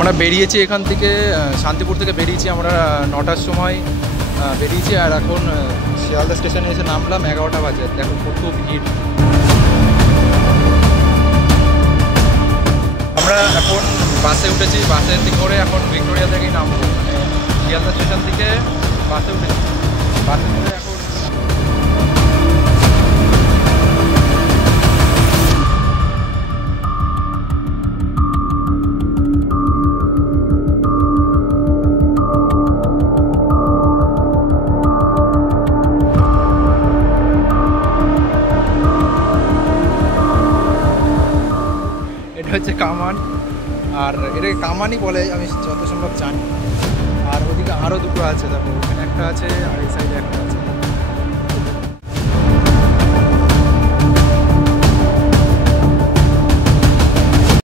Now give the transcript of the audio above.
আমরা বেরিয়েছি এখান থেকে, শান্তিপুর থেকে বেরিয়েছি আমরা 9টার সময় বেরিয়েছি, আর এখন শিয়ালদা স্টেশনে এসে নামলাম 11টা বাজে। দেখো কত ভিড়। আমরা এখন বাসে উঠেছি, বাসে করে এখন ভিক্টোরিয়া থেকেই নামবো, মানে শিয়ালদা স্টেশন থেকে বাসে উঠেছি, বাসে করে এখন হচ্ছে কামান, আর এটাকে কামানই বলে আমি যত সম্ভব জানি। আর ওদিকে আরও দুটো আছে, দেখো ওখানে একটা আছে আর এই সাইডে একটা আছে।